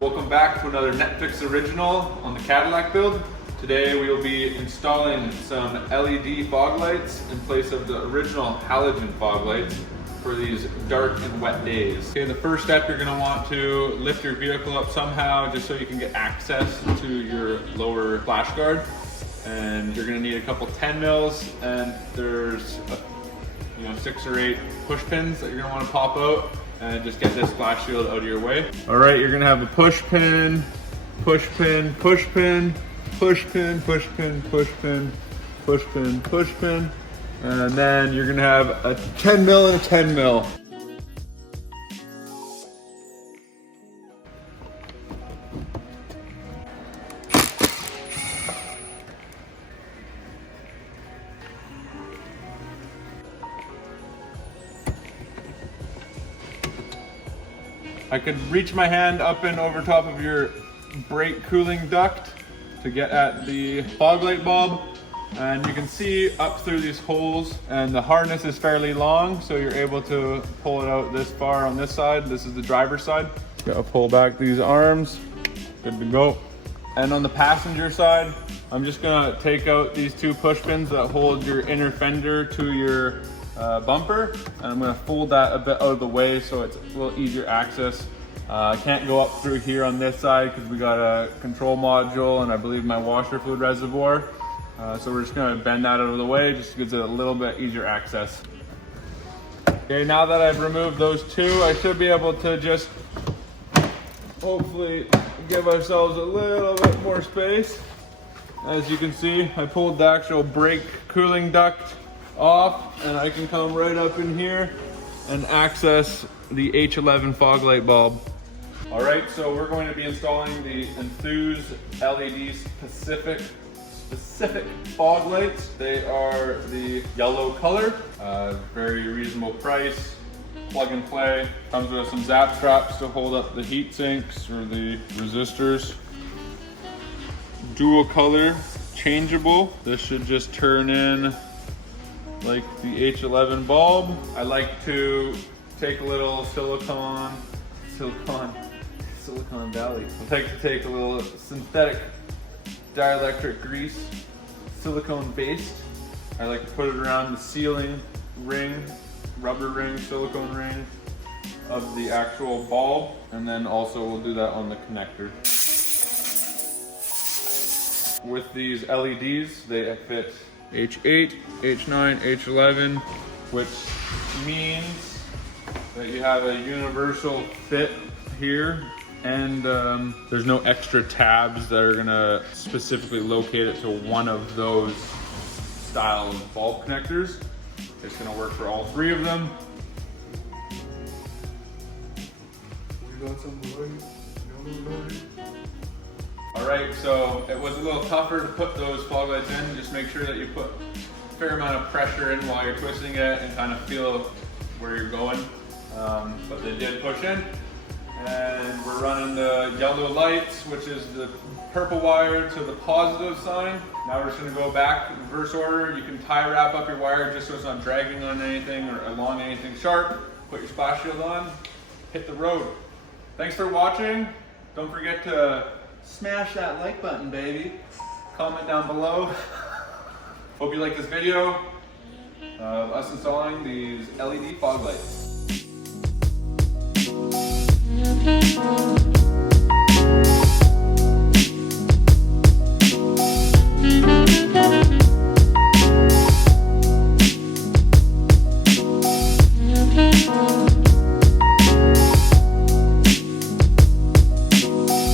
Welcome back to another Netfix original on the Cadillac build. Today we will be installing some LED fog lights in place of the original halogen fog lights for these dark and wet days. Okay, the first step, you're going to want to lift your vehicle up somehow just so you can get access to your lower flash guard. And you're going to need a couple 10 mils, and there's 6 or 8 push pins that you're going to want to pop out and just get this flash shield out of your way. All right, you're going to have a push pin, push pin, push pin, push pin, push pin, push pin, push pin, push pin, and then you're gonna have a 10 mil and a 10 mil. I could reach my hand up and over top of your brake cooling duct to get at the fog light bulb, and you can see up through these holes, and the harness is fairly long, so you're able to pull it out this far on this side. This is the driver's side. Gotta pull back these arms, good to go. And on the passenger side, I'm just gonna take out these 2 push pins that hold your inner fender to your bumper, and I'm gonna fold that a bit out of the way so it's a little easier access. I can't go up through here on this side because we got a control module and I believe my washer fluid reservoir. So we're just gonna bend that out of the way, just gives it a little bit easier access. Okay, now that I've removed those 2, I should be able to just hopefully give ourselves a little bit more space. As you can see, I pulled the actual brake cooling duct off, and I can come right up in here and access the H11 fog light bulb. All right, so we're going to be installing the Enthuse LED specific fog lights. They are the yellow color, very reasonable price, plug and play. Comes with some zap straps to hold up the heat sinks or the resistors. Dual color, changeable. This should just turn in like the H11 bulb. I like to take a little Silicon Valley. I like to take a little synthetic dielectric grease, silicone based. I like to put it around the sealing ring, rubber ring, silicone ring of the actual bulb, and then also we'll do that on the connector. With these LEDs, they fit H8, H9, H11, which means that you have a universal fit here, and there's no extra tabs that are gonna specifically locate it to one of those style of bulb connectors. It's gonna work for all 3 of them. All right, so it was a little tougher to put those fog lights in. Just make sure that you put a fair amount of pressure in while you're twisting it and kind of feel where you're going. But they did push in. And we're running the yellow lights, which is the purple wire to the positive sign. Now we're just gonna go back in reverse order. You can tie wrap up your wire just so it's not dragging on anything or along anything sharp. Put your splash shield on, hit the road. Thanks for watching. Don't forget to smash that like button, baby. Comment down below. Hope you like this video of us installing these LED fog lights.